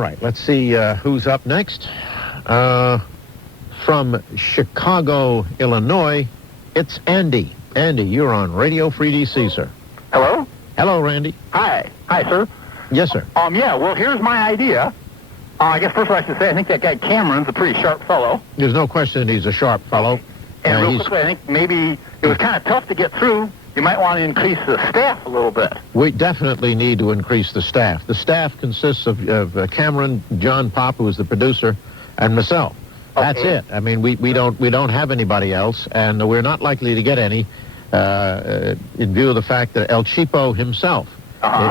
right, let's see who's up next. From Chicago, Illinois, it's Andy. Andy, you're on Radio Free DC, sir. Hello? Hello, Randy. Hi, sir. Yes, sir. Yeah, well, here's my idea. I guess first of all I should say I think that guy Cameron's a pretty sharp fellow. There's no question he's a sharp fellow. And real quickly, I think maybe it was kind of tough to get through. You might want to increase the staff a little bit. We definitely need to increase the staff. The staff consists of Cameron, John Pop, who is the producer, and myself. That's it. I mean, we don't have anybody else, and we're not likely to get any in view of the fact that El Cheapo himself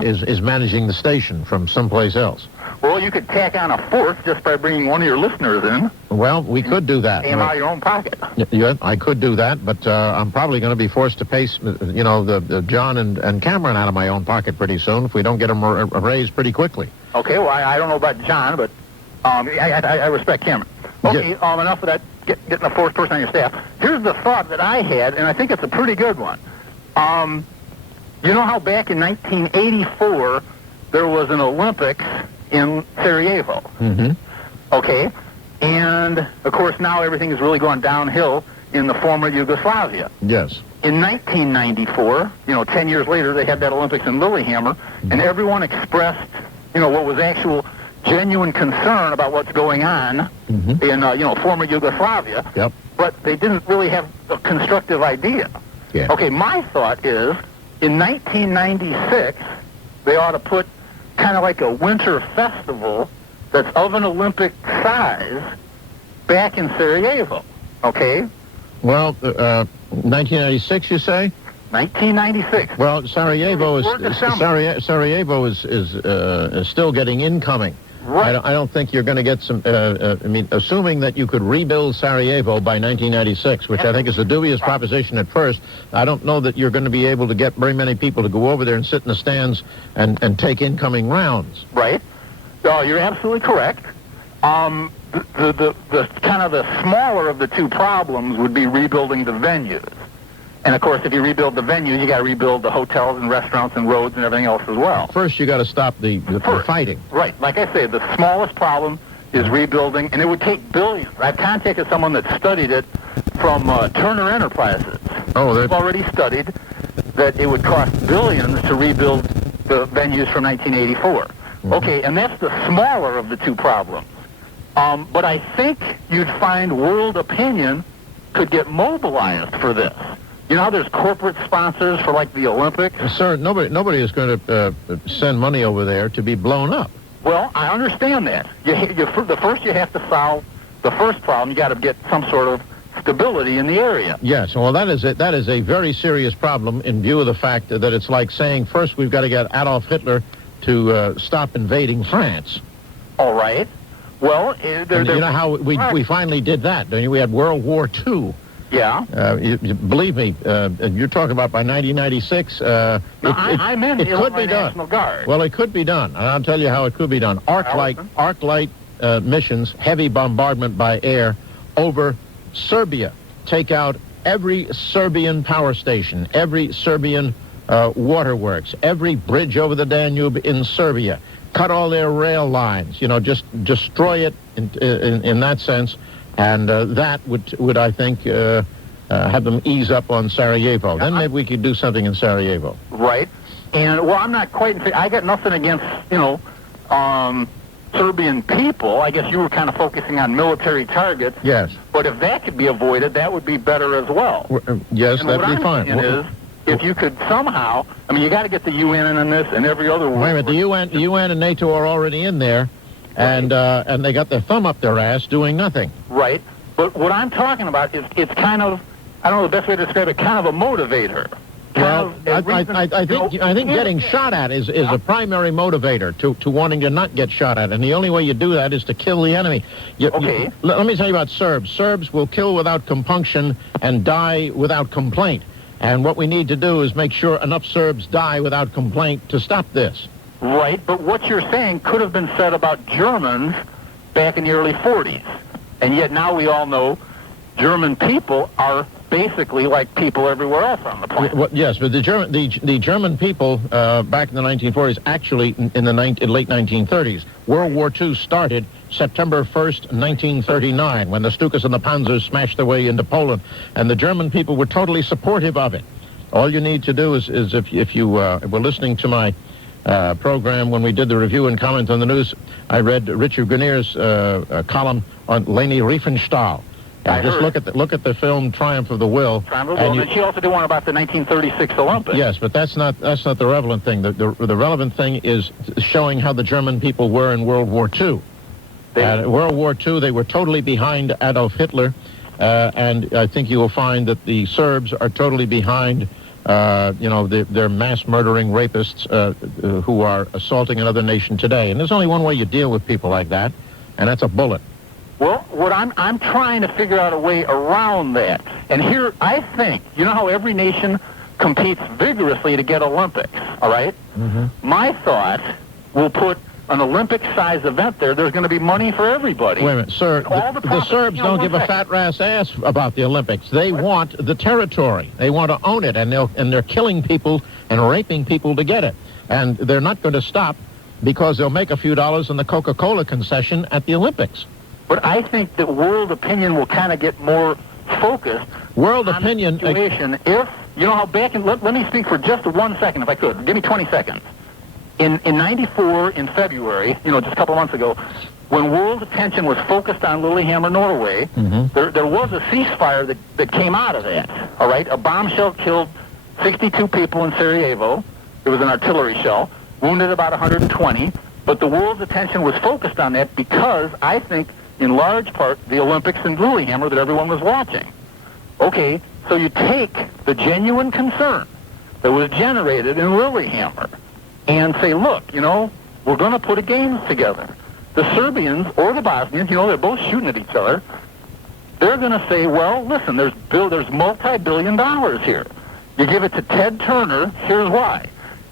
is managing the station from someplace else. Well, you could tack on a fourth just by bringing one of your listeners in. Well, we could do that. Pay him out of your own pocket. Yeah, I could do that, but I'm probably going to be forced to pay, the John and Cameron out of my own pocket pretty soon if we don't get them raised pretty quickly. Okay, well, I don't know about John, but I respect Cameron. Okay, enough of that, getting a fourth person on your staff. Here's the thought that I had, and I think it's a pretty good one. You know how back in 1984 there was an Olympics in Sarajevo? Mm-hmm. Okay, and of course now everything has really gone downhill in the former Yugoslavia. Yes. In 1994, 10 years later, they had that Olympics in Lillehammer, and everyone expressed, what was actual genuine concern about what's going on in, former Yugoslavia. Yep. But they didn't really have a constructive idea. Yeah. Okay, my thought is, in 1996, they ought to put kind of like a winter festival that's of an Olympic size back in Sarajevo. Okay? Well, 1996, you say? 1996. Well, Sarajevo is still getting incoming. Right. I don't think you're going to get some. Assuming that you could rebuild Sarajevo by 1996, which I think is a dubious proposition at first, I don't know that you're going to be able to get very many people to go over there and sit in the stands and take incoming rounds. Right. You're absolutely correct. The kind of the smaller of the two problems would be rebuilding the venues. And, of course, if you rebuild the venues, you got to rebuild the hotels and restaurants and roads and everything else as well. First, you got to stop the fighting. Right. Like I say, the smallest problem is rebuilding, and it would take billions. I've contacted someone that studied it from Turner Enterprises. Oh, they've already studied that it would cost billions to rebuild the venues from 1984. Mm-hmm. Okay, and that's the smaller of the two problems. But I think you'd find world opinion could get mobilized for this. You know how there's corporate sponsors for, like, the Olympics? Sir, nobody is going to send money over there to be blown up. Well, I understand that. First you have to solve the first problem. You got to get some sort of stability in the area. Yes, well, that is a very serious problem in view of the fact that it's like saying, first we've got to get Adolf Hitler to stop invading France. All right. Well, you know how we finally did that, don't you? We had World War II. Yeah. Believe me, you're talking about by 1996. I'm in the Illinois National Guard. Well, it could be done, and I'll tell you how it could be done. Arc light missions, heavy bombardment by air over Serbia. Take out every Serbian power station, every Serbian waterworks, every bridge over the Danube in Serbia. Cut all their rail lines. Just destroy it in that sense. And that would I think, have them ease up on Sarajevo. Then maybe we could do something in Sarajevo. Right. And, well, I'm not quite... I got nothing against, Serbian people. I guess you were kind of focusing on military targets. Yes. But if that could be avoided, that would be better as well. Yes, that'd be fine. And what I'm saying is, if you could somehow... I mean, you got to get the UN in on this and every other... Wait a minute. The UN and NATO are already in there. And they got their thumb up their ass doing nothing. Right. But what I'm talking about is it's kind of, I don't know the best way to describe it, kind of a motivator. Well, I think getting shot at is a primary motivator to wanting to not get shot at. And the only way you do that is to kill the enemy. Let me tell you about Serbs. Serbs will kill without compunction and die without complaint. And what we need to do is make sure enough Serbs die without complaint to stop this. Right, but what you're saying could have been said about Germans back in the early 40s. And yet now we all know German people are basically like people everywhere else on the planet. Well, yes, but the German people back in the 1940s, actually in the late 1930s, World War II started September 1st, 1939, when the Stukas and the Panzers smashed their way into Poland, and the German people were totally supportive of it. All you need to do is if you were listening to my program when we did the review and comment on the news, I read Richard Grenier's column on Leni Riefenstahl. Just look at the film Triumph of the Will. Triumph of the Will. And she also did one about the 1936 Olympics. Yes, but that's not the relevant thing. The relevant thing is showing how the German people were in World War II. In World War II, they were totally behind Adolf Hitler, and I think you will find that the Serbs are totally behind, their mass murdering rapists who are assaulting another nation today. And there's only one way you deal with people like that, and that's a bullet. Well, what I'm trying to figure out a way around that. And here, I think, you know how every nation competes vigorously to get Olympics, all right? Mm-hmm. My thought, we'll put an Olympic-sized event there. There's going to be money for everybody. Wait a minute, sir. The Serbs don't give a fat rat's ass about the Olympics. They want the territory. They want to own it, and they're killing people and raping people to get it. And they're not going to stop because they'll make a few dollars in the Coca-Cola concession at the Olympics. But I think that world opinion will kind of get more focused. World on opinion. The situation. If you know how back in let me speak for just 1 second, if I could. Give me 20 seconds. In '94, in February, just a couple months ago, when world attention was focused on Lillehammer, Norway, mm-hmm. there was a ceasefire that came out of that. All right, a bombshell killed 62 people in Sarajevo. It was an artillery shell, wounded about 120. But the world's attention was focused on that because I think, in large part, the Olympics in Lillehammer that everyone was watching. Okay, so you take the genuine concern that was generated in Lillehammer and say, look, we're going to put a games together. The Serbians or the Bosnians, they're both shooting at each other. They're going to say, well, listen, there's multi-billion dollars here. You give it to Ted Turner, here's why.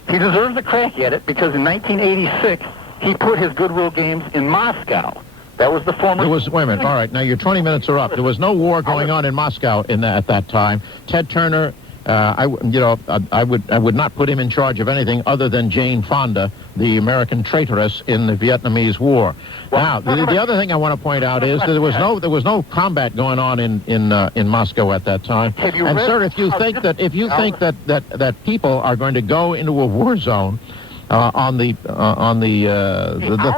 He deserves a crack at it because in 1986, he put his Goodwill Games in Moscow. That was the former... Wait a minute. All right, now your 20 minutes are up. There was no war going on in Moscow at that time. Ted Turner, I would not put him in charge of anything other than Jane Fonda, the American traitoress in the Vietnamese War. Now, the other thing I want to point out is that there was no combat going on in Moscow at that time. And sir, if you think that people are going to go into a war zone on the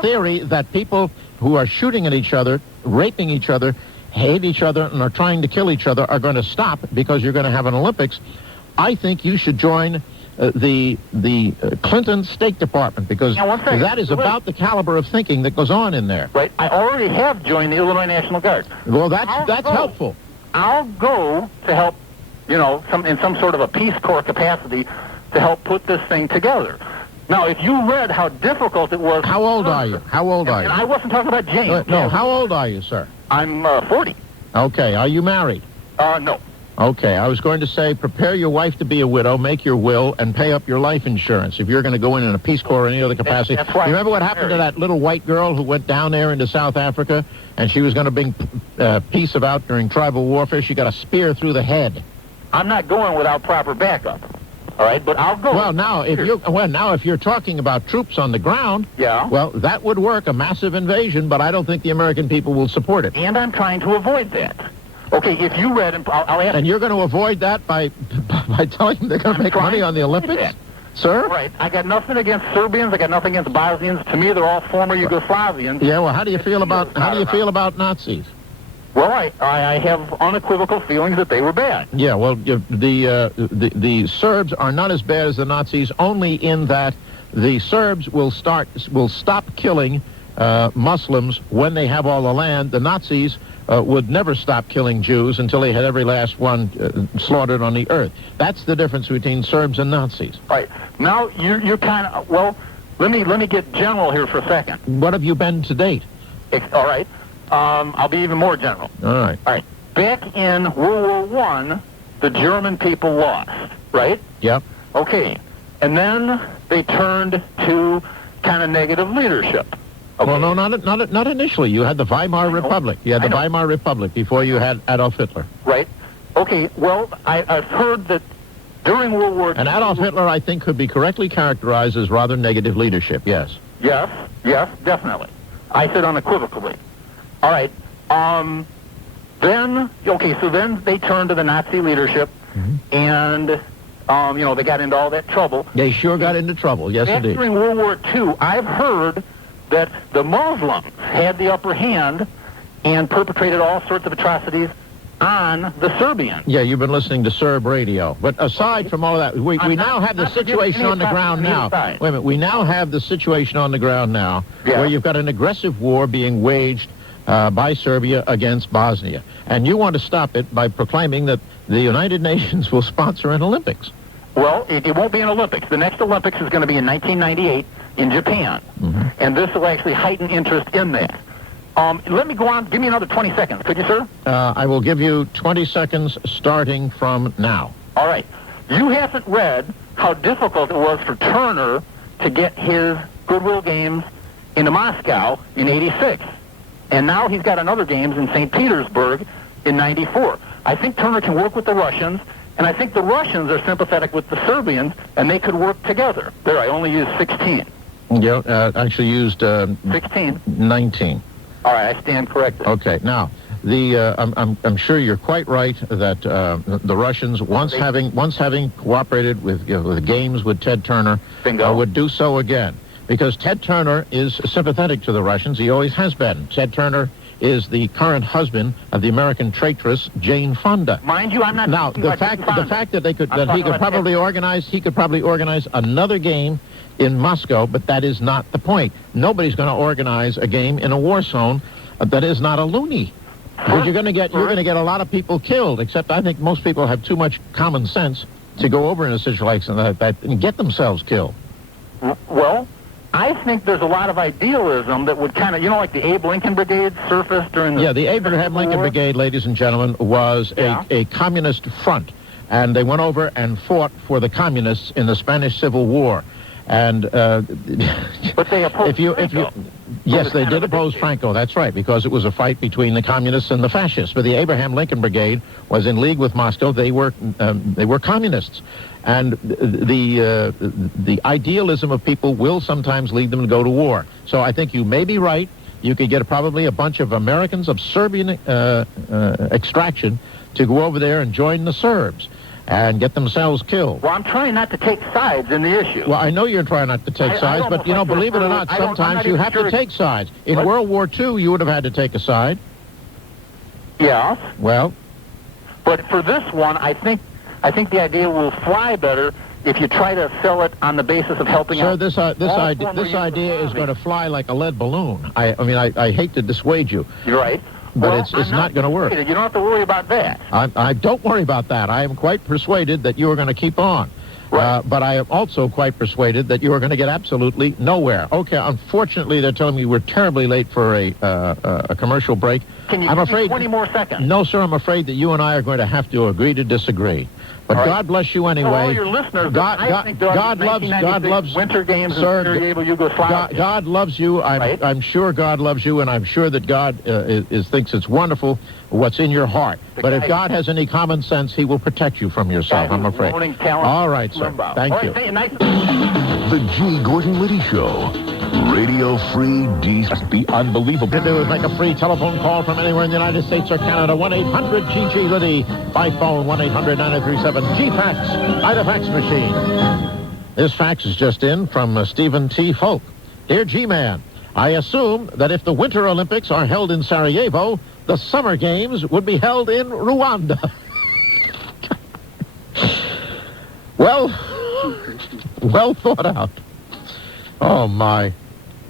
theory that people who are shooting at each other, raping each other, hate each other, and are trying to kill each other are going to stop because you're going to have an Olympics, I think you should join the Clinton State Department because that is about the caliber of thinking that goes on in there. Right. I already have joined the Illinois National Guard. Well, that's helpful. I'll go to help, in some sort of a Peace Corps capacity to help put this thing together. Now, if you read how difficult it was... How old are you? And I wasn't talking about James. No, how old are you, sir? I'm 40. Okay, are you married? No. Okay, I was going to say, prepare your wife to be a widow, make your will, and pay up your life insurance if you're going to go in a Peace Corps or any other capacity. That's why you remember what happened to that little white girl who went down there into South Africa, and she was going to bring peace about during tribal warfare? She got a spear through the head. I'm not going without proper backup. All right, but I'll go. Well, now if you're talking about troops on the ground, yeah. Well, that would work, a massive invasion, but I don't think the American people will support it. And I'm trying to avoid that. Okay, if you read, I'll ask. And you're going to avoid that by telling them they're going to make money on the Olympics, sir? Right. I got nothing against Serbians. I got nothing against Bosnians. To me, they're all former Yugoslavians. Yeah. Well, how do you feel about Nazis? Well, I have unequivocal feelings that they were bad. Yeah, well, the Serbs are not as bad as the Nazis, only in that the Serbs will stop killing Muslims when they have all the land. The Nazis would never stop killing Jews until they had every last one slaughtered on the earth. That's the difference between Serbs and Nazis. Right. Now, you're kind of, well, let me get general here for a second. What have you been to date? All right. I'll be even more general. All right. All right. Back in World War I, the German people lost, right? Yep. Okay. And then they turned to kind of negative leadership. Okay. Well, no, not initially. You had the Weimar Republic. You had the Weimar Republic before you had Adolf Hitler. Right. Okay, well, I've heard that during World War II... And Adolf Hitler, I think, could be correctly characterized as rather negative leadership, yes. Yes, definitely. I said unequivocally. All right. Then they turned to the Nazi leadership, and, they got into all that trouble. They sure got into trouble, yes, indeed. During World War II, I've heard that the Muslims had the upper hand and perpetrated all sorts of atrocities on the Serbians. Yeah, you've been listening to Serb radio. But aside from all of that, we now have the situation on the ground now. Wait a minute. We now have the situation on the ground now where you've got an aggressive war being waged by Serbia against Bosnia. And you want to stop it by proclaiming that the United Nations will sponsor an Olympics. Well, it won't be an Olympics. The next Olympics is going to be in 1998 in Japan. And this will actually heighten interest in that. Let me go on. Give me another 20 seconds. Could you, sir? I will give you 20 seconds starting from now. All right. You haven't read how difficult it was for Turner to get his Goodwill Games into Moscow in '86. And now he's got another games in St. Petersburg in '94. I think Turner can work with the Russians, and I think the Russians are sympathetic with the Serbians, and they could work together. There, I only used 16. Yeah, actually used 16. 19. All right, I stand corrected. Okay, now I'm sure you're quite right that the Russians, once having cooperated with the games with Ted Turner, would do so again, because Ted Turner is sympathetic to the Russians. He always has been. Ted Turner is the current husband of the American traitress Jane Fonda. Mind you, I'm not. Now the fact that he could probably organize another game in Moscow, but that is not the point. Nobody's going to organize a game in a war zone that is not a loony. Because you're going to get a lot of people killed. Except I think most people have too much common sense to go over in a situation like that and get themselves killed. Well, I think there's a lot of idealism that would kind of, like the Abe Lincoln Brigade surfaced during the... Yeah, the Abraham Lincoln Brigade, ladies and gentlemen, was a communist front. And they went over and fought for the communists in the Spanish Civil War. And but they opposed Franco. Yes, they did oppose Franco. That's right, because it was a fight between the communists and the fascists. But the Abraham Lincoln Brigade was in league with Moscow. They were communists, and the idealism of people will sometimes lead them to go to war. So I think you may be right. You could get probably a bunch of Americans of Serbian extraction to go over there and join the Serbs and get themselves killed. Well, I'm trying not to take sides in the issue. Well, I know you're trying not to take sides, but, believe it or not, sometimes you have to take sides. In World War II, you would have had to take a side. Yeah. Well. But for this one, I think the idea will fly better if you try to sell it on the basis of helping out. Sir, this idea is going to fly like a lead balloon. I hate to dissuade you. You're right. But it's not going to work. You don't have to worry about that. I don't worry about that. I am quite persuaded that you are going to keep on. Right. But I am also quite persuaded that you are going to get absolutely nowhere. Okay, unfortunately, they're telling me we're terribly late for a commercial break. Can you give me 20 more seconds? No, sir, I'm afraid that you and I are going to have to agree to disagree. But God bless you anyway. All your listeners, God loves Winter Games in Sarajevo, Yugoslavia. God loves you. I'm sure God loves you, and I'm sure that God thinks it's wonderful what's in your heart. But if God has any common sense, he will protect you from yourself, I'm afraid. All right, sir. Thank you. The G. Gordon Liddy Show. Radio Free D. Must be unbelievable. To do is make a free telephone call from anywhere in the United States or Canada. 1-800-GG-Liddy. By phone, 1-800-937-G-FAX. By the fax machine. This fax is just in from Stephen T. Folk. Dear G-Man, I assume that if the Winter Olympics are held in Sarajevo, the Summer Games would be held in Rwanda. Well thought out. Oh, my.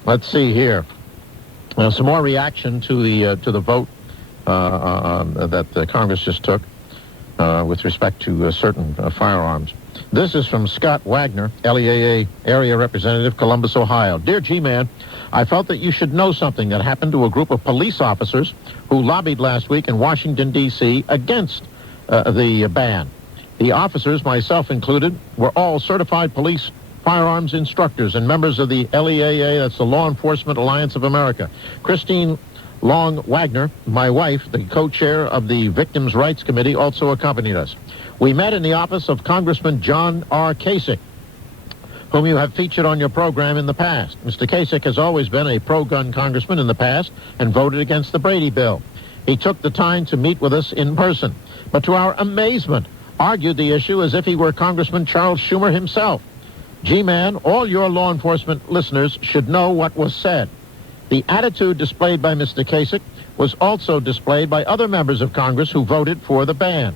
Let's see here. Some more reaction to the vote that Congress just took with respect to certain firearms. This is from Scott Wagner, LEAA Area Representative, Columbus, Ohio. Dear G-Man, I felt that you should know something that happened to a group of police officers who lobbied last week in Washington, D.C. against the ban. The officers, myself included, were all certified police firearms instructors and members of the LEAA, that's the Law Enforcement Alliance of America. Christine Long Wagner, my wife, the co-chair of the Victims' Rights Committee, also accompanied us. We met in the office of Congressman John R. Kasich, whom you have featured on your program in the past. Mr. Kasich has always been a pro-gun congressman in the past and voted against the Brady bill. He took the time to meet with us in person, but to our amazement, argued the issue as if he were Congressman Charles Schumer himself. G-Man, all your law enforcement listeners should know what was said. The attitude displayed by Mr. Kasich was also displayed by other members of Congress who voted for the ban.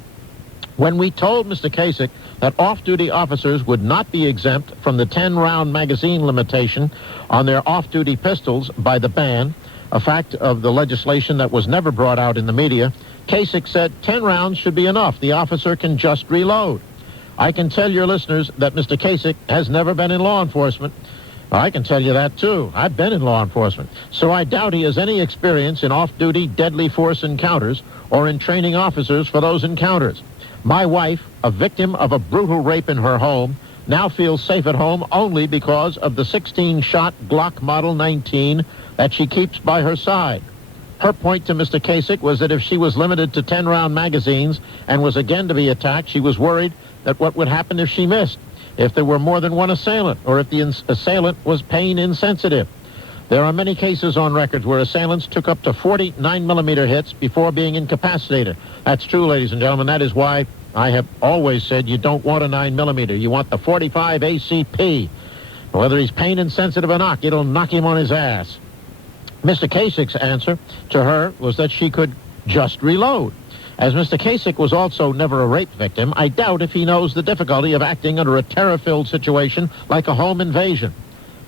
When we told Mr. Kasich that off-duty officers would not be exempt from the 10-round magazine limitation on their off-duty pistols by the ban, a fact of the legislation that was never brought out in the media, Kasich said 10 rounds should be enough. The officer can just reload. I can tell your listeners that Mr. Kasich has never been in law enforcement. I can tell you that, too. I've been in law enforcement. So I doubt he has any experience in off-duty deadly force encounters or in training officers for those encounters. My wife, a victim of a brutal rape in her home, now feels safe at home only because of the 16-shot Glock Model 19 that she keeps by her side. Her point to Mr. Kasich was that if she was limited to 10-round magazines and was again to be attacked, she was worried that what would happen if she missed, if there were more than one assailant, or if the assailant was pain insensitive. There are many cases on record where assailants took up to 40 9mm hits before being incapacitated. That's true, ladies and gentlemen. That is why I have always said you don't want a 9mm. You want the 45 ACP. Whether he's pain insensitive or not, it'll knock him on his ass. Mr. Kasich's answer to her was that she could just reload. As Mr. Kasich was also never a rape victim, I doubt if he knows the difficulty of acting under a terror-filled situation like a home invasion.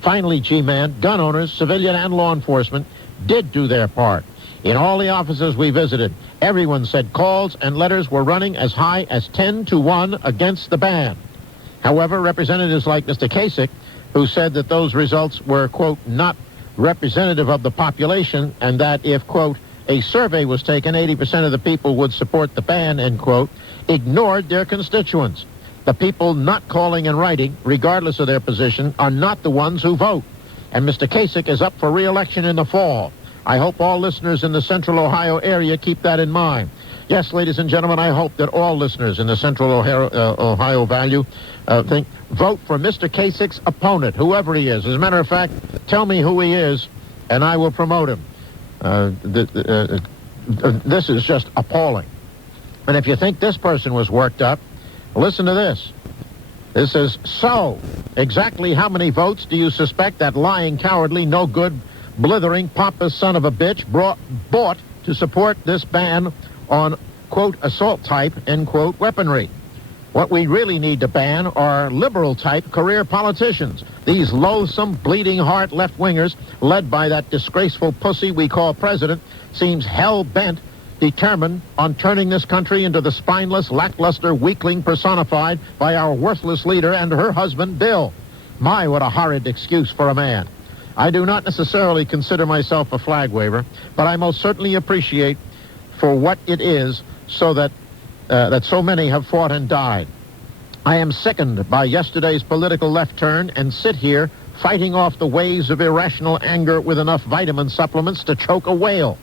Finally, G-Man, gun owners, civilian and law enforcement, did do their part. In all the offices we visited, everyone said calls and letters were running as high as 10-1 against the ban. However, representatives like Mr. Kasich, who said that those results were, quote, not representative of the population, and that if, quote, a survey was taken, 80% of the people would support the ban, end quote, ignored their constituents. The people not calling and writing, regardless of their position, are not the ones who vote. And Mr. Kasich is up for re-election in the fall. I hope all listeners in the Central Ohio area keep that in mind. Yes, ladies and gentlemen, I hope that all listeners in the Central Ohio vote for Mr. Kasich's opponent, whoever he is. As a matter of fact, tell me who he is, and I will promote him. This is just appalling. And if you think this person was worked up, listen to this. This is, so, exactly how many votes do you suspect that lying, cowardly, no-good, blithering, pompous son of a bitch bought to support this ban on, quote, assault-type, end quote, weaponry? What we really need to ban are liberal-type career politicians. These loathsome, bleeding-heart left-wingers, led by that disgraceful pussy we call president, seems hell-bent, determined on turning this country into the spineless, lackluster weakling personified by our worthless leader and her husband, Bill. My, what a horrid excuse for a man. I do not necessarily consider myself a flag waver, but I most certainly appreciate for what it is so that so many have fought and died. I am sickened by yesterday's political left turn and sit here fighting off the waves of irrational anger with enough vitamin supplements to choke a whale.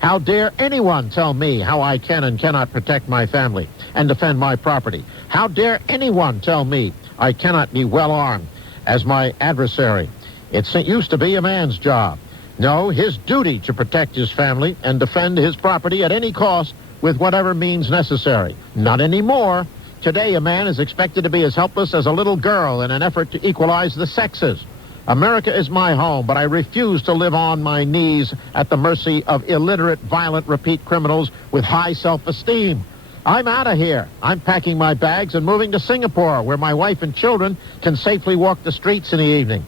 How dare anyone tell me how I can and cannot protect my family and defend my property? How dare anyone tell me I cannot be well armed as my adversary? It used to be a man's job. No, his duty to protect his family and defend his property at any cost with whatever means necessary. Not anymore. Today, a man is expected to be as helpless as a little girl in an effort to equalize the sexes. America is my home, but I refuse to live on my knees at the mercy of illiterate, violent, repeat criminals with high self-esteem. I'm out of here. I'm packing my bags and moving to Singapore, where my wife and children can safely walk the streets in the evening.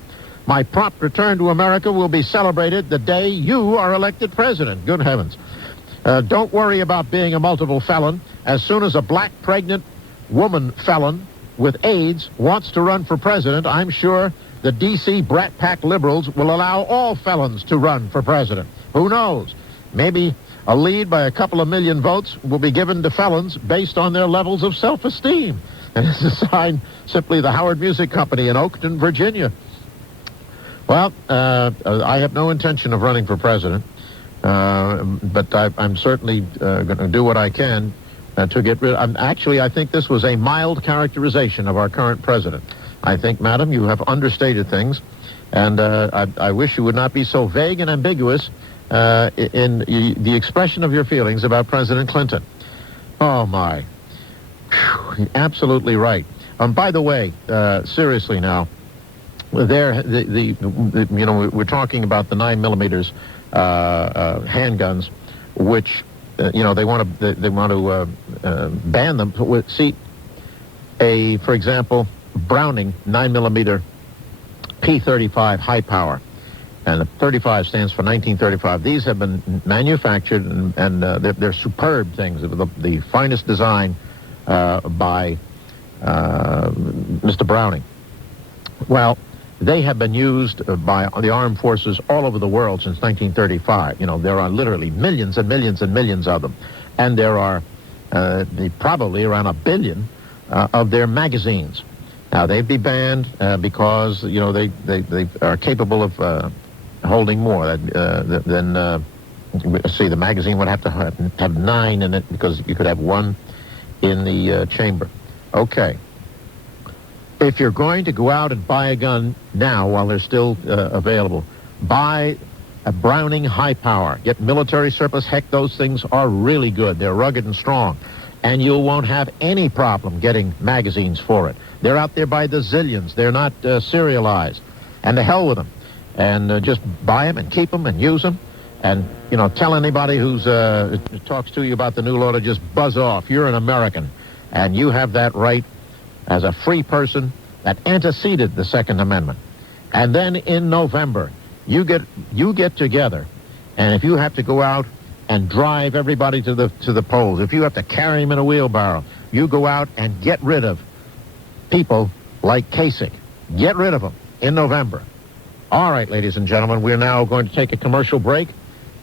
My prompt return to America will be celebrated the day you are elected president. Good heavens. Don't worry about being a multiple felon. As soon as a black pregnant woman felon with AIDS wants to run for president, I'm sure the D.C. Brat Pack liberals will allow all felons to run for president. Who knows? Maybe a lead by a couple of million votes will be given to felons based on their levels of self-esteem. And it's a sign, simply the Howard Music Company in Oakton, Virginia. Well, I have no intention of running for president, but I'm certainly going to do what I can to get rid of... Actually, I think this was a mild characterization of our current president. I think, madam, you have understated things, and I wish you would not be so vague and ambiguous in the expression of your feelings about President Clinton. Oh, my. Whew, absolutely right. By the way, seriously now, we're talking about the 9mm handguns, which they want to ban them. See, for example, Browning 9mm P35 high power, and the 35 stands for 1935. These have been manufactured, and they're superb things. The finest design by Mr. Browning. Well, they have been used by the armed forces all over the world since 1935. There are literally millions and millions and millions of them. And there are probably around 1 billion of their magazines. Now, they'd be banned because, they are capable of holding more than, see, the magazine would have to have 9 in it because you could have 1 in the chamber. Okay. If you're going to go out and buy a gun now while they're still available, buy a Browning high power. Get military surplus. Heck, those things are really good. They're rugged and strong. And you won't have any problem getting magazines for it. They're out there by the zillions. They're not serialized. And to hell with them. And just buy them and keep them and use them. And, tell anybody who's talks to you about the new law to just buzz off. You're an American. And you have that right as a free person that anteceded the Second Amendment. And then in November, you get together, and if you have to go out and drive everybody to the polls, if you have to carry them in a wheelbarrow, you go out and get rid of people like Kasich. Get rid of them in November. All right, ladies and gentlemen, we're now going to take a commercial break,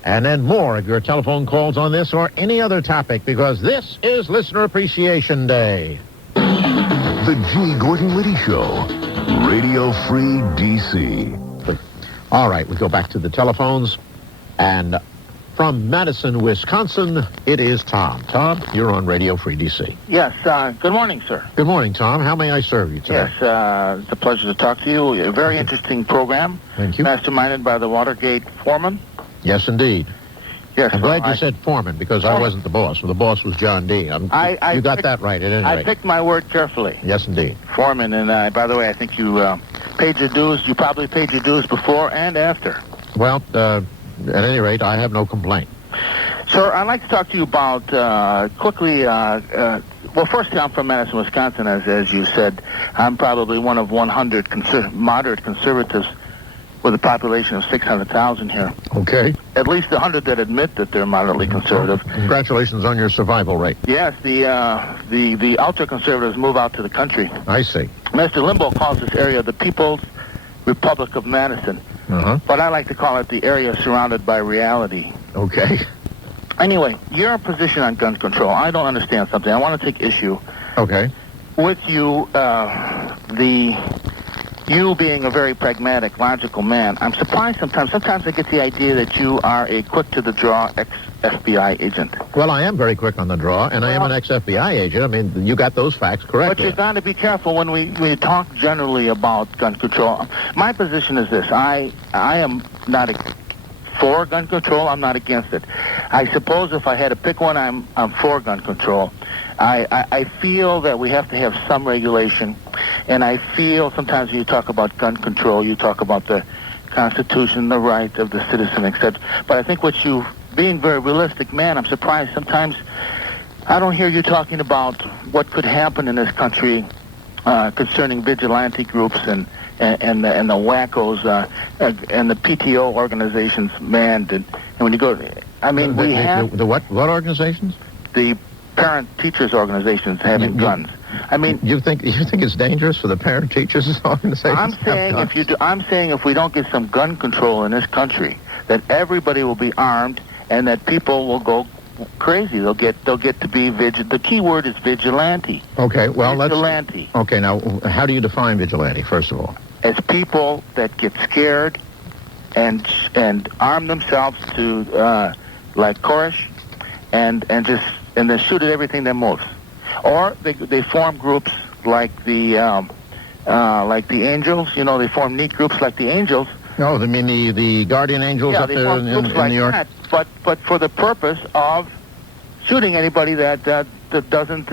and then more of your telephone calls on this or any other topic, because this is Listener Appreciation Day. The G. Gordon Liddy Show, Radio Free DC. All right, we go back to the telephones, and from Madison, Wisconsin, it is Tom. Tom, you're on Radio Free DC. Yes, good morning, sir. Good morning, Tom. How may I serve you today? Yes, it's a pleasure to talk to you. A very interesting program. Thank you. Masterminded by the Watergate foreman. Yes, indeed. Yes, I'm glad you said foreman, because I wasn't the boss. The boss was John D. You got that right, at any rate. I picked my word carefully. Yes, indeed. Foreman, and by the way, I think you paid your dues. You probably paid your dues before and after. Well, at any rate, I have no complaint. Sir, I'd like to talk to you about, quickly, well, firstly, I'm from Madison, Wisconsin, as you said. I'm probably one of 100 moderate conservatives with a population of 600,000 here. Okay. At least 100 that admit that they're moderately conservative. Congratulations on your survival rate. Yes, the ultra-conservatives move out to the country. I see. Mr. Limbaugh calls this area the People's Republic of Madison. Uh-huh. But I like to call it the area surrounded by reality. Okay. Anyway, your position on gun control, I don't understand something. I want to take issue Okay. with you, you being a very pragmatic, logical man. I'm surprised sometimes. Sometimes I get the idea that you are a quick-to-the-draw ex-FBI agent. Well, I am very quick on the draw, and I am an ex-FBI agent. I mean, you got those facts correct. But you've got to be careful when we talk generally about gun control. My position is this. I am not for gun control. I'm not against it. I suppose if I had to pick one, I'm for gun control. I feel that we have to have some regulation, and I feel sometimes when you talk about gun control, you talk about the Constitution, the right of the citizen, etc. But I think what you, being very realistic man, I'm surprised sometimes I don't hear you talking about what could happen in this country concerning vigilante groups and the wackos and the PTO organizations, man. And when you go, I mean, we have the what organizations? The parent teachers organizations having guns. I mean, you think it's dangerous for the parent teachers organizations? I'm saying if we don't get some gun control in this country, that everybody will be armed and that people will go crazy. They'll get to be the key word is vigilante. Okay, well, vigilante. Okay, now, how do you define vigilante, first of all? As people that get scared and arm themselves to like Koresh and then shoot at everything that moves. Or they form groups like the Angels. You know, they form neat groups like the Angels. No, I mean the Guardian Angels up there in like New York? That, but for the purpose of shooting anybody that doesn't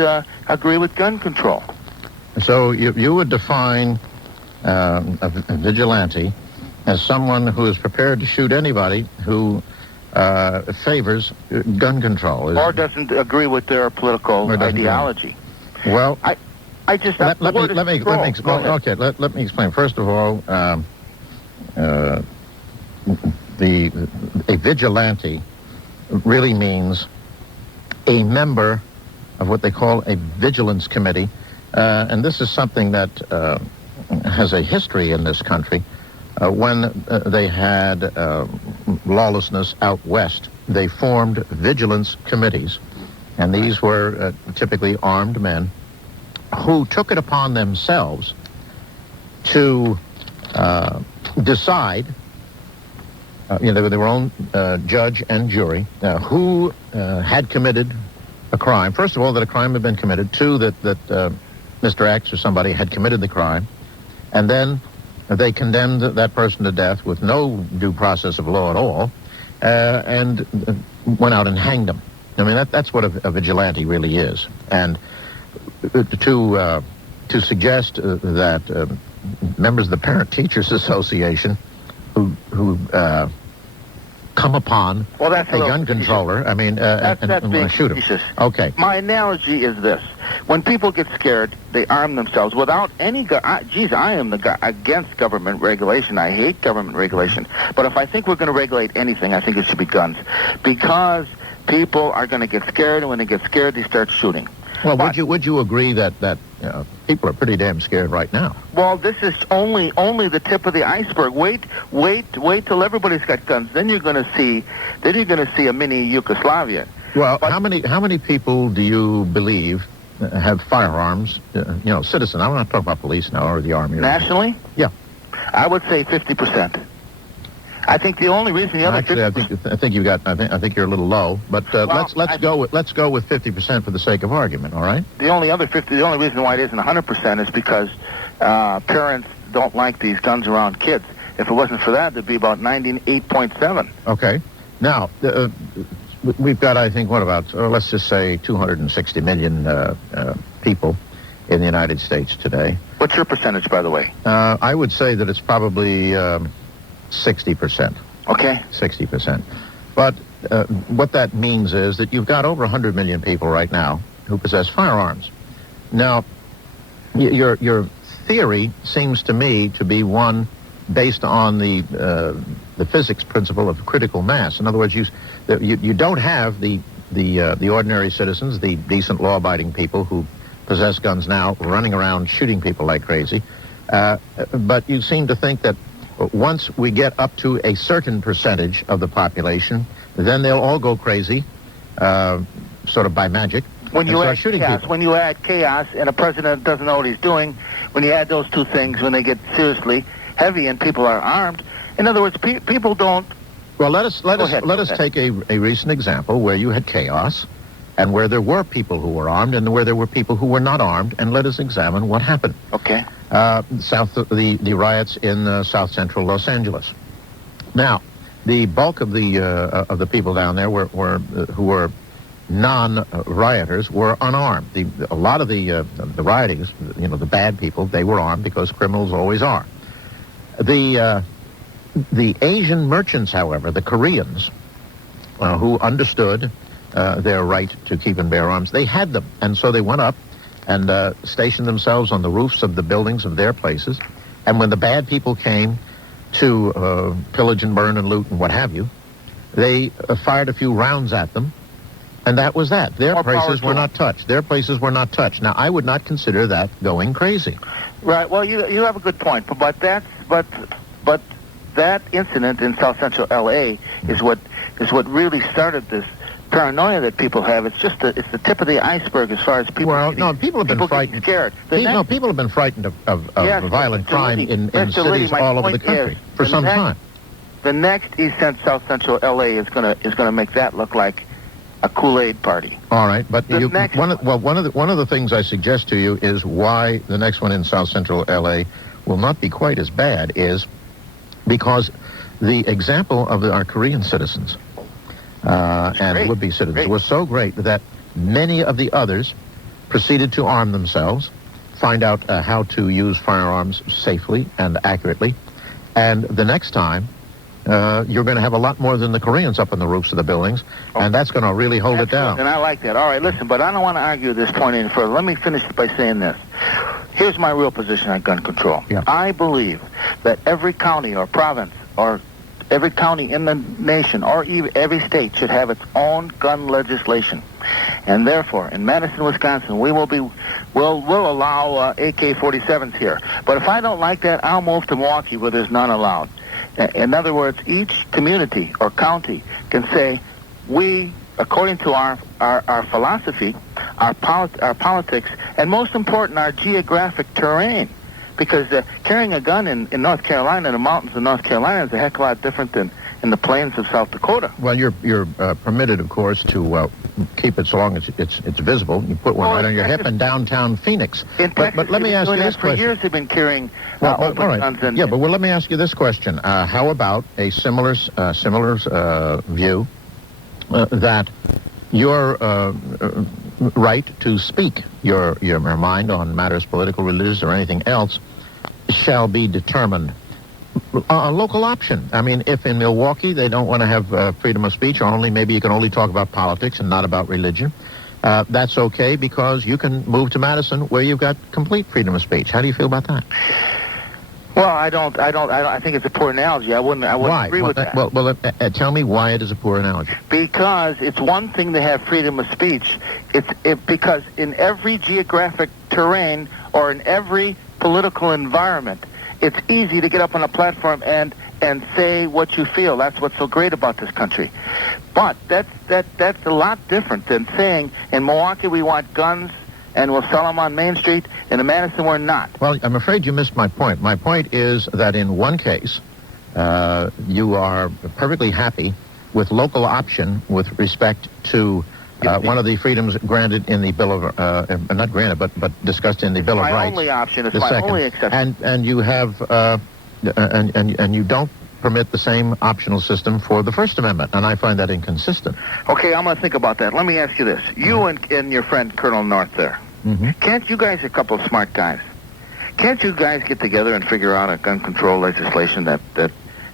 agree with gun control. So you would define a vigilante as someone who is prepared to shoot anybody who favors gun control. Or doesn't agree with their political ideology. Well, I just... Let me explain. First of all, a vigilante really means a member of what they call a vigilance committee, and this is something that has a history in this country. When they had lawlessness out west, they formed vigilance committees, and these were typically armed men who took it upon themselves to decide, they were their own judge and jury, who had committed a crime. First of all, that a crime had been committed. Two, that Mr. X or somebody had committed the crime. And then they condemned that person to death with no due process of law at all, and went out and hanged him. I mean, that's what a vigilante really is. And to suggest that members of the Parent Teachers Association who come upon a gun controller, I mean, and want to shoot him. Facetious. Okay. My analogy is this. When people get scared, they arm themselves without any... I am against government regulation. I hate government regulation. But if I think we're going to regulate anything, I think it should be guns. Because people are going to get scared, and when they get scared, they start shooting. Well, would you agree that people are pretty damn scared right now? Well, this is only the tip of the iceberg. Wait till everybody's got guns. Then you're going to see a mini Yugoslavia. Well, how many people do you believe have firearms? Citizen. I'm not talking about police now or the army. Nationally? Yeah. I would say 50%. I think the only reason the other... Actually, I think you're a little low, but let's go with 50% for the sake of argument. All right. The only reason why it isn't 100% is because parents don't like these guns around kids. If it wasn't for that, there'd be about 98.7. Okay. Now we've got, I think, let's just say 260 million people in the United States today. What's your percentage, by the way? I would say that it's probably 60%. Okay. 60%. But what that means is that you've got over 100 million people right now who possess firearms. Now, your theory seems to me to be one based on the physics principle of critical mass. In other words, you don't have the ordinary citizens, the decent law-abiding people who possess guns now running around shooting people like crazy. But you seem to think that once we get up to a certain percentage of the population, then they'll all go crazy, sort of by magic. When you add chaos, and a president doesn't know what he's doing, when you add those two things, when they get seriously heavy and people are armed, in other words, people don't. Well, let us take a recent example where you had chaos, and where there were people who were armed, and where there were people who were not armed, and let us examine what happened. Okay. The riots in south central Los Angeles. Now, the bulk of the people down there who were non-rioters were unarmed. A lot of the rioters, the bad people, they were armed because criminals always are. The Asian merchants, however, the Koreans, who understood their right to keep and bear arms, they had them, and so they went up and stationed themselves on the roofs of the buildings of their places. And when the bad people came to pillage and burn and loot and what have you, they fired a few rounds at them, and that was that. Their places were not touched. Their places were not touched. Now, I would not consider that going crazy. Right. Well, you have a good point, but that incident in South Central L.A. is what really started this paranoia that people have, it's the tip of the iceberg as far as people. Well, no, people have been frightened. Scared. People have been frightened of violent crime in cities all over the country for some time. The next East and South Central LA is gonna make that look like a Kool-Aid party. All right, but one of the things I suggest to you is why the next one in South Central LA will not be quite as bad is because the example of our Korean citizens and would-be citizens was so great that many of the others proceeded to arm themselves, find out how to use firearms safely and accurately, and the next time you're going to have a lot more than the Koreans up on the roofs of the buildings, and that's going to really hold it down. And I like that. All right, listen, but I don't want to argue this point any further. Let me finish by saying this. Here's my real position on gun control. Yeah. I believe that every county or province or every county in the nation or even every state should have its own gun legislation. And therefore, in Madison, Wisconsin, we'll allow AK-47s here. But if I don't like that, I'll move to Milwaukee where there's none allowed. In other words, each community or county can say, we, according to our philosophy, our politics, and most important, our geographic terrain. Because carrying a gun in North Carolina, in the mountains of North Carolina, is a heck of a lot different than in the plains of South Dakota. Well, you're permitted, of course, to keep it so long as it's visible. You put one right on your hip in downtown Phoenix. But let me ask you this question. For years, they've been carrying open guns. But let me ask you this question. How about a similar view that your right to speak your mind on matters political, religious, or anything else shall be determined? A local option. I mean, if in Milwaukee they don't want to have freedom of speech, or maybe you can only talk about politics and not about religion, that's okay because you can move to Madison where you've got complete freedom of speech. How do you feel about that? Well, I think it's a poor analogy. I wouldn't agree with that. Well, tell me why it is a poor analogy. Because it's one thing to have freedom of speech. Because in every geographic terrain or in every political environment, it's easy to get up on a platform and say what you feel. That's what's so great about this country. But that's a lot different than saying in Milwaukee we want guns and we'll sell them on Main Street, and in Madison we're not. Well, I'm afraid you missed my point. My point is that in one case, you are perfectly happy with local option with respect to one of the freedoms granted in the Bill of, not granted, but discussed in the Bill of Rights. My only option. It's my only exception. And you have, and you don't permit the same optional system for the First Amendment, and I find that inconsistent. Okay, I'm going to think about that. Let me ask you this. You and your friend Colonel North there, can't you guys, a couple of smart guys, can't you guys get together and figure out a gun control legislation that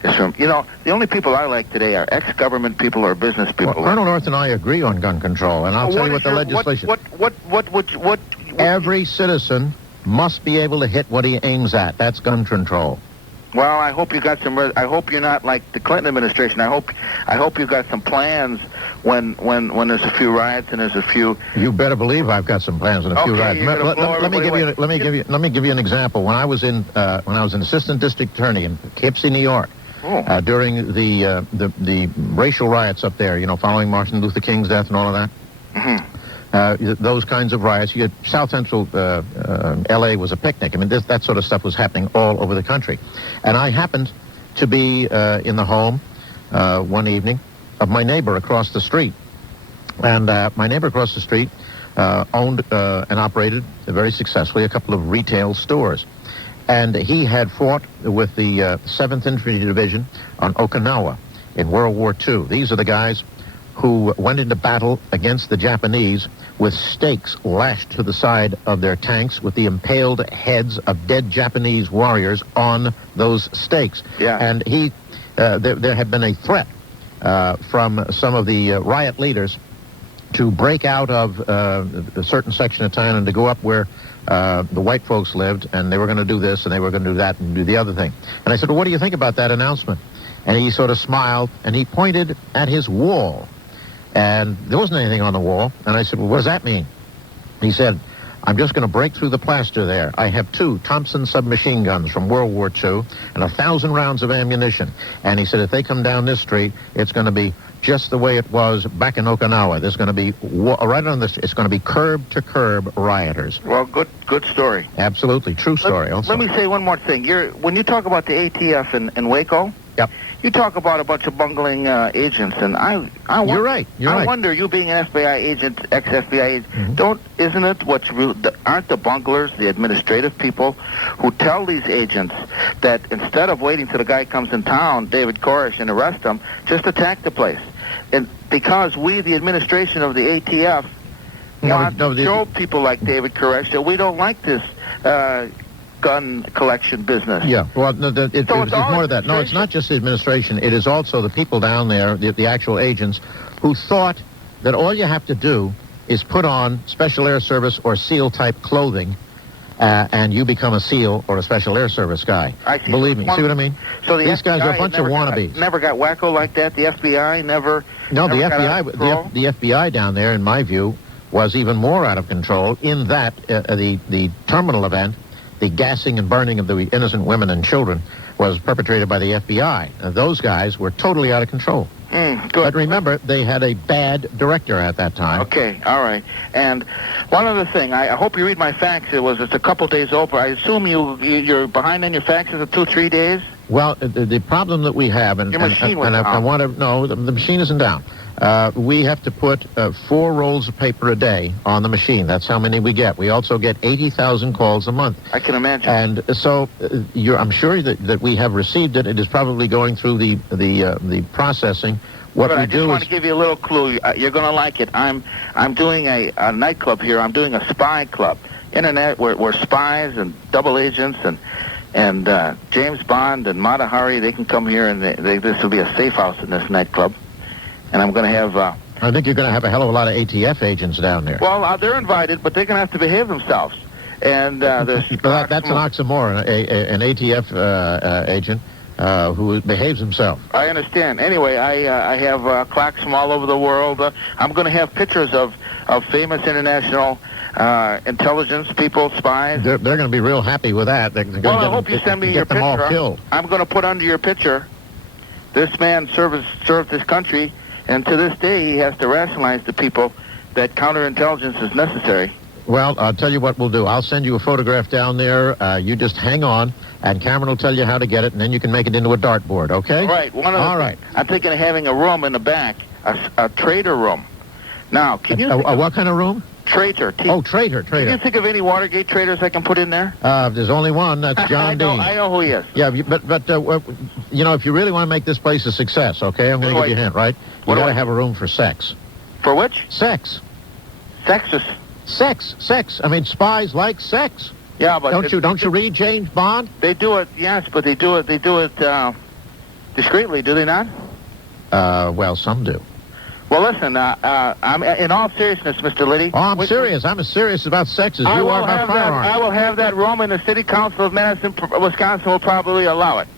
is from, the only people I like today are ex-government people or business people. Well, Colonel North and I agree on gun control, and I'll tell you what the legislation... What every citizen must be able to hit what he aims at. That's gun control. Well, I hope you got some. I hope you're not like the Clinton administration. I hope you got some plans when there's a few riots and there's a few. You better believe I've got some plans and a few riots. Let me give you an example. When I was an assistant district attorney in Poughkeepsie, New York, during the racial riots up there, following Martin Luther King's death and all of that. Those kinds of riots. South Central L.A. was a picnic. I mean, that sort of stuff was happening all over the country. And I happened to be in the home one evening of my neighbor across the street. And my neighbor across the street owned and operated very successfully a couple of retail stores. And he had fought with the 7th Infantry Division on Okinawa in World War II. These are the guys who went into battle against the Japanese with stakes lashed to the side of their tanks with the impaled heads of dead Japanese warriors on those stakes. Yeah. And there had been a threat from some of the riot leaders to break out of a certain section of town and to go up where the white folks lived, and they were going to do this and they were going to do that and do the other thing. And I said, well, what do you think about that announcement? And he sort of smiled, and he pointed at his wall. And there wasn't anything on the wall. And I said, well, what does that mean? He said, I'm just going to break through the plaster there. I have 2 Thompson submachine guns from World War II and 1,000 rounds of ammunition. And he said, if they come down this street, it's going to be just the way it was back in Okinawa. There's going to be, right on this, it's going to be curb-to-curb rioters. Well, good story. Absolutely. True story also. Let me say one more thing. When you talk about the ATF in Waco, Yep. you talk about a bunch of bungling agents, and I wonder, You're right. I wonder, you being an FBI agent, ex-FBI agent, isn't it aren't the bunglers the administrative people who tell these agents that instead of waiting till the guy comes in town, David Koresh, and arrest him, just attack the place? And because we, the administration of the ATF, show people like David Koresh that we don't like this gun collection business. Yeah, well, no, it's more of that. No, it's not just the administration. It is also the people down there, the actual agents, who thought that all you have to do is put on Special Air Service or SEAL-type clothing, and you become a SEAL or a Special Air Service guy. I see. Believe me. See what I mean? So these guys are a bunch of wannabes. Never got wacko like that? The FBI never... No, the FBI, the FBI down there, in my view, was even more out of control in that the terminal event, the gassing and burning of the innocent women and children, was perpetrated by the FBI. Those guys were totally out of control. Good. But remember, they had a bad director at that time. Okay, all right. And one other thing, I hope you read my fax. It's a couple days over. I assume you're behind on your faxes of 2-3 days? Well, the problem that we have, and I want to know, the machine isn't down. We have to put 4 rolls of paper a day on the machine. That's how many we get. We also get 80,000 calls a month. I can imagine. And so I'm sure that we have received it. It is probably going through the processing. What but we I just want to give you a little clue. You're going to like it. I'm doing a nightclub here. I'm doing a spy club. Internet, where spies and double agents and James Bond and Mata Hari, they can come here, and this will be a safe house in this nightclub. And I'm going to have... I think you're going to have a hell of a lot of ATF agents down there. Well, they're invited, but they're going to have to behave themselves. And there's... that's an oxymoron, an ATF agent who behaves himself. I understand. Anyway, I have clocks from all over the world. I'm going to have pictures of famous international intelligence people, spies. They're going to be real happy with that. Well, I hope you send me your picture. All killed. I'm going to put under your picture, this man served this country, and to this day he has to rationalize to people that counterintelligence is necessary. Well, I'll tell you what we'll do. I'll send you a photograph down there. You just hang on, and Cameron will tell you how to get it, and then you can make it into a dartboard, okay? Right. All right. I'm thinking of having a room in the back, a trader room. Now, can you... what kind of room? Traitor. Traitor. Can you think of any Watergate traitors I can put in there? There's only one. That's John Dean. I know who he is. Yeah, but if you really want to make this place a success, okay, I'm going to give you a hint, right? You got to have a room for sex. For which? Sex. Sex is... Sex. I mean, spies like sex. Yeah, but... Don't you read James Bond? They do it, yes, but they do it discreetly, do they not? Well, some do. Well, listen, I'm in all seriousness, Mr. Liddy. Oh, I'm serious. I'm as serious about sex as you are about firearms. I will have that room, and the City Council of Madison, Wisconsin will probably allow it.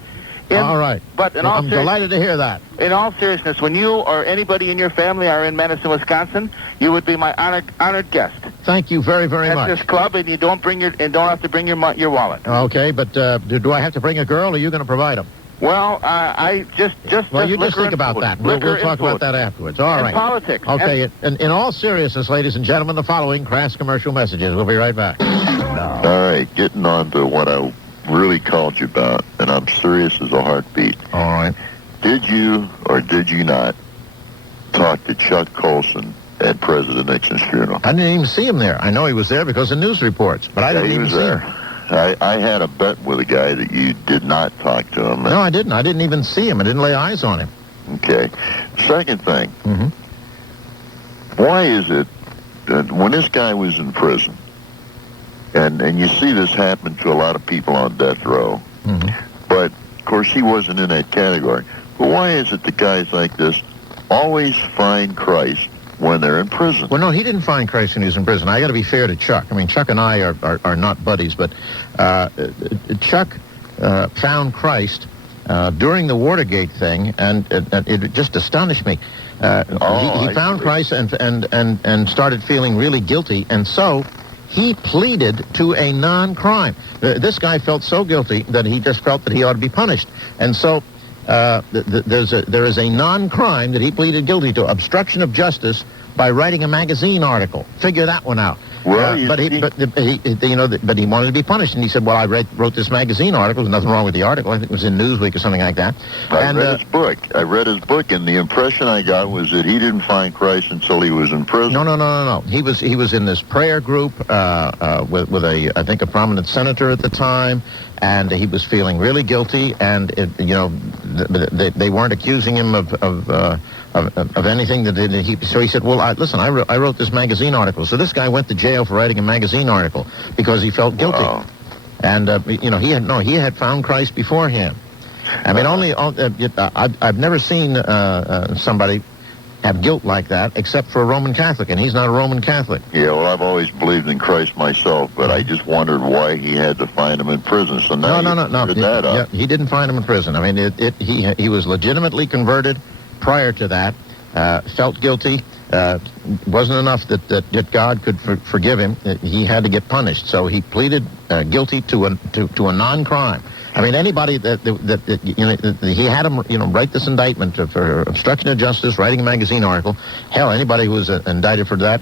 All right. But I'm delighted to hear that. In all seriousness, when you or anybody in your family are in Madison, Wisconsin, you would be my honored guest. Thank you very, very much. At this club, and you don't have to bring your wallet. Okay, but do I have to bring a girl, or are you going to provide them? Well, I just Well, you just think about that. We'll talk about that afterwards. All right. Politics. Okay. In all seriousness, ladies and gentlemen, the following crass commercial messages. We'll be right back. All right, getting on to what I really called you about, and I'm serious as a heartbeat. All right. Did you or did you not talk to Chuck Colson at President Nixon's funeral? I didn't even see him there. I know he was there because of news reports, but I didn't even see him. I had a bet with a guy that you did not talk to him. No, I didn't. I didn't even see him. I didn't lay eyes on him. Okay. Second thing. Why is it that when this guy was in prison, and you see this happen to a lot of people on death row, but, of course, he wasn't in that category. But why is it that guys like this always find Christ when they're in prison? Well, no, he didn't find Christ when he was in prison. I got to be fair to Chuck. I mean, Chuck and I are not buddies, but Chuck found Christ during the Watergate thing, and it just astonished me. He found Christ and started feeling really guilty, and so he pleaded to a non-crime. This guy felt so guilty that he just felt that he ought to be punished. And so there is a non-crime that he pleaded guilty to, obstruction of justice by writing a magazine article. Figure that one out. Well, but he wanted to be punished, and he said, "Well, I wrote this magazine article. There's nothing wrong with the article. I think it was in Newsweek or something like that." I read his book, and the impression I got was that he didn't find Christ until he was in prison. No. He was in this prayer group with I think a prominent senator at the time, and he was feeling really guilty. And they weren't accusing him of anything that he. So he said, "Well, listen, I wrote this magazine article." So this guy went to jail for writing a magazine article because he felt guilty. Wow. And he had found Christ beforehand. I mean, I've never seen somebody have guilt like that except for a Roman Catholic, and he's not a Roman Catholic. Yeah, well, I've always believed in Christ myself, but I just wondered why he had to find him in prison. So now No. He didn't find him in prison. I mean, he was legitimately converted prior to that. Felt guilty. Wasn't enough that God could forgive him. He had to get punished. So he pleaded guilty to a non-crime. I mean, anybody that he had him, write this indictment for obstruction of justice, writing a magazine article. Hell, anybody who was indicted for that,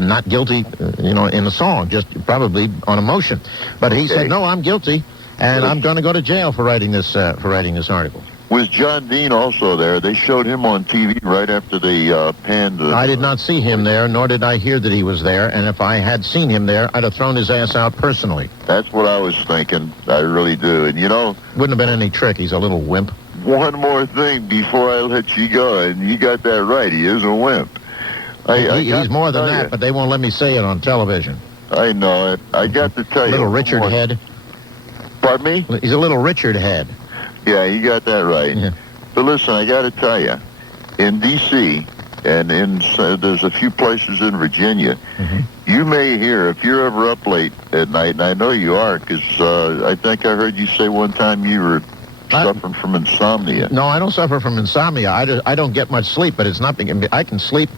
not guilty, in a song, just probably on a motion. But he said, "No, I'm guilty, and I'm going to go to jail for writing this article." Was John Dean also there? They showed him on TV right after they panned the... I did not see him there, nor did I hear that he was there, and if I had seen him there, I'd have thrown his ass out personally. That's what I was thinking. I really do. And wouldn't have been any trick. He's a little wimp. One more thing before I let you go, and you got that right. He is a wimp. He's more than that, but they won't let me say it on television. I know it. I got to tell you. Little Richard Head. Pardon me? He's a little Richard Head. Yeah, you got that right. Yeah. But listen, I got to tell you, in D.C., and there's a few places in Virginia, you may hear, if you're ever up late at night, and I know you are, because I think I heard you say one time you were suffering from insomnia. No, I don't suffer from insomnia. I don't get much sleep, but it's not... I can sleep...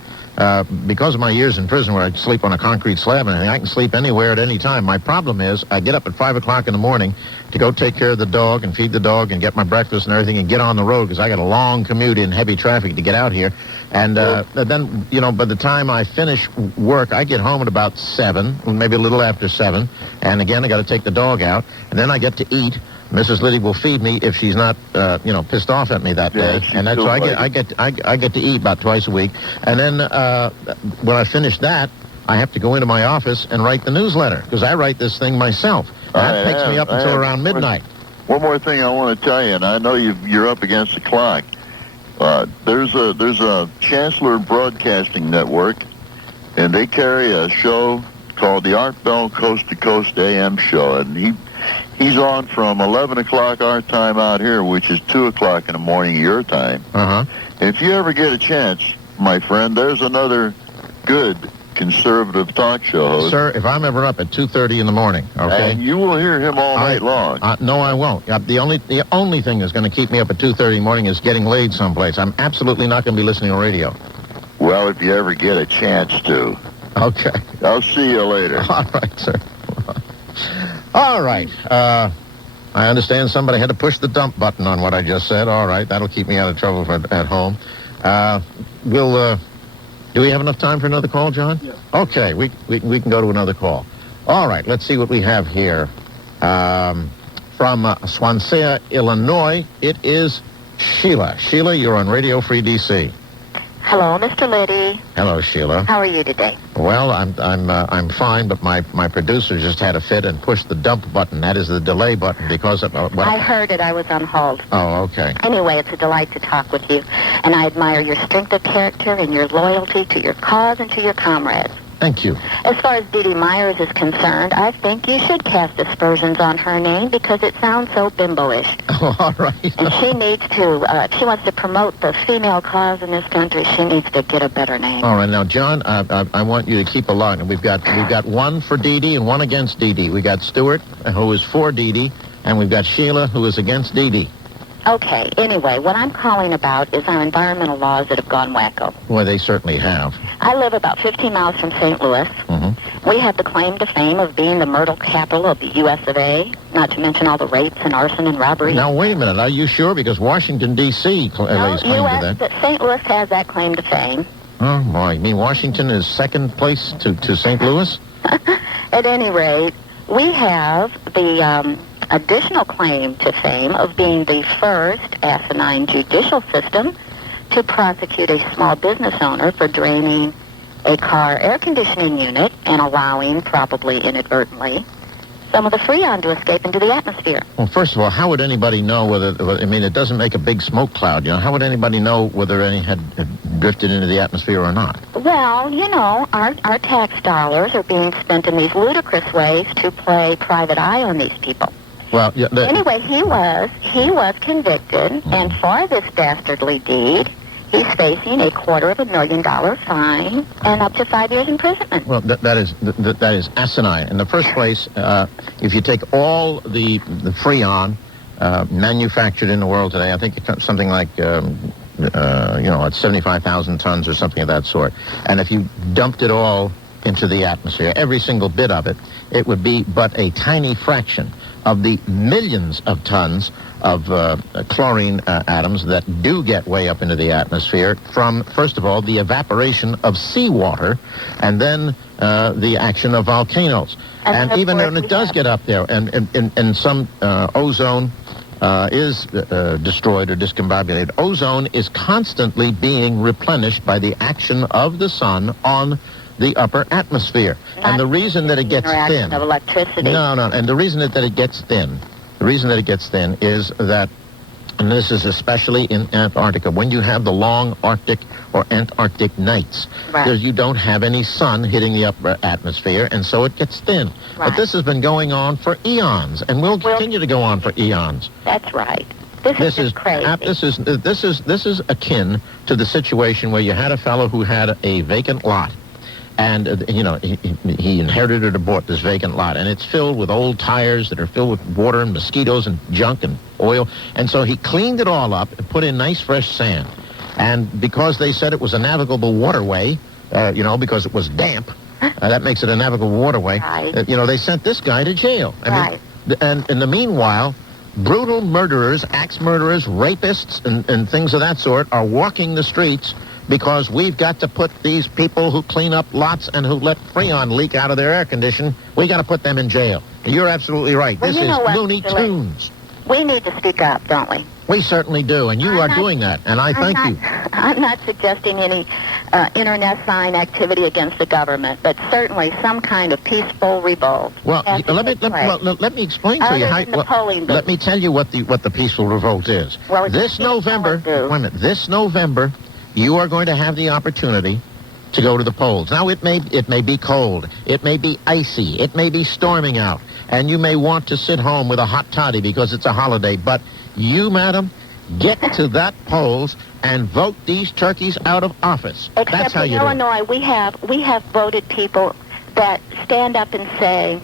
because of my years in prison where I sleep on a concrete slab and everything, I can sleep anywhere at any time. My problem is I get up at 5 o'clock in the morning to go take care of the dog and feed the dog and get my breakfast and everything and get on the road because I got a long commute in heavy traffic to get out here. And then, by the time I finish work, I get home at about 7, maybe a little after 7. And again, I got to take the dog out. And then I get to eat. Mrs. Liddy will feed me if she's not, pissed off at me that day, and that's so I get to eat about twice a week. And then when I finish that, I have to go into my office and write the newsletter because I write this thing myself. That takes me up until around midnight. One more thing I want to tell you, and I know you're up against the clock. There's a Chancellor Broadcasting Network, and they carry a show called the Art Bell Coast to Coast AM show, and he's on from 11 o'clock our time out here, which is 2 o'clock in the morning your time. Uh-huh. If you ever get a chance, my friend, there's another good conservative talk show host. Sir, if I'm ever up at 2:30 in the morning, okay? And you will hear him all night long. No, I won't. The only thing that's going to keep me up at 2:30 in the morning is getting laid someplace. I'm absolutely not going to be listening to radio. Well, if you ever get a chance to. Okay. I'll see you later. All right, sir. All right. I understand somebody had to push the dump button on what I just said. All right. That'll keep me out of trouble at home. Do we have enough time for another call, John? Yes. Okay. We can go to another call. All right. Let's see what we have here. From Swansea, Illinois, it is Sheila. Sheila, you're on Radio Free DC. Hello, Mr. Liddy. Hello, Sheila. How are you today? Well, I'm fine, but my producer just had a fit and pushed the dump button. That is the delay button because of I heard it. I was on hold. Oh, okay. Anyway, it's a delight to talk with you, and I admire your strength of character and your loyalty to your cause and to your comrades. Thank you. As far as Dee Dee Myers is concerned, I think you should cast aspersions on her name because it sounds so bimbo-ish. Oh, all right. And she needs to, if she wants to promote the female cause in this country, she needs to get a better name. All right. Now, John, I want you to keep a line. We've got one for Dee Dee and one against Dee Dee. We got Stuart, who is for Dee Dee, and we've got Sheila, who is against Dee Dee. Okay, anyway, what I'm calling about is our environmental laws that have gone wacko. Well, they certainly have. I live about 15 miles from St. Louis. Mm-hmm. We have the claim to fame of being the myrtle capital of the U.S. of A., not to mention all the rapes and arson and robberies. Now, wait a minute. Are you sure? Because Washington, D.C. lays claim to that. St. Louis has that claim to fame. Oh, boy. You mean Washington is second place to St. Louis? At any rate, we have the additional claim to fame of being the first asinine judicial system to prosecute a small business owner for draining a car air conditioning unit and allowing, probably inadvertently, some of the Freon to escape into the atmosphere. Well, first of all, how would anybody know whether, I mean, it doesn't make a big smoke cloud, you know. How would anybody know whether any had drifted into the atmosphere or not? Well, you know, our tax dollars are being spent in these ludicrous ways to play private eye on these people. Well, yeah, anyway, he was convicted, and for this dastardly deed, he's facing a $250,000 fine and up to 5 years imprisonment. Well, that is asinine. In the first place, if you take all the Freon manufactured in the world today, I think it's something like it's 75,000 tons or something of that sort. And if you dumped it all into the atmosphere, every single bit of it, it would be but a tiny fraction of the millions of tons of chlorine atoms that do get way up into the atmosphere from, first of all, the evaporation of seawater, and then the action of volcanoes. And even when it does get up there, and some ozone is destroyed or discombobulated, ozone is constantly being replenished by the action of the sun on the upper atmosphere. And the reason that it gets thin... of electricity. No, and the reason that it gets thin, is that, and this is especially in Antarctica, when you have the long Arctic or Antarctic nights, because you don't have any sun hitting the upper atmosphere, and so it gets thin. Right. But this has been going on for eons, and will continue to go on for eons. That's right. This is crazy. This is akin to the situation where you had a fellow who had a vacant lot. And, he inherited or bought this vacant lot, and it's filled with old tires that are filled with water and mosquitoes and junk and oil. And so he cleaned it all up and put in nice fresh sand. And because they said it was a navigable waterway, because it was damp, that makes it a navigable waterway, right. They sent this guy to jail. I mean, and in the meanwhile, brutal murderers, axe murderers, rapists, and things of that sort are walking the streets because we've got to put these people who clean up lots and who let Freon leak out of their air condition, we got to put them in jail. You're absolutely right. Well, this is Looney Tunes. We need to speak up, don't we? We certainly do, and you are doing that, and I thank you. I'm not suggesting any internecine activity against the government, but certainly some kind of peaceful revolt. Well, let me explain to you how. Let me tell you what the peaceful revolt is. Well, this November, this November, you are going to have the opportunity to go to the polls. Now, it may be cold, it may be icy, it may be storming out, and you may want to sit home with a hot toddy because it's a holiday, but you, madam, get to that polls and vote these turkeys out of office. That's how you do it. Except in Illinois, we have voted people that stand up and say,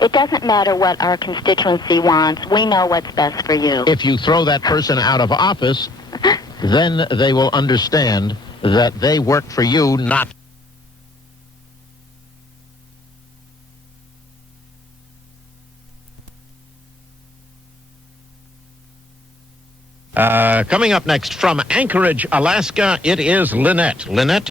it doesn't matter what our constituency wants, we know what's best for you. If you throw that person out of office, then they will understand that they work for you, not... Coming up next from Anchorage, Alaska, it is Lynette. Lynette?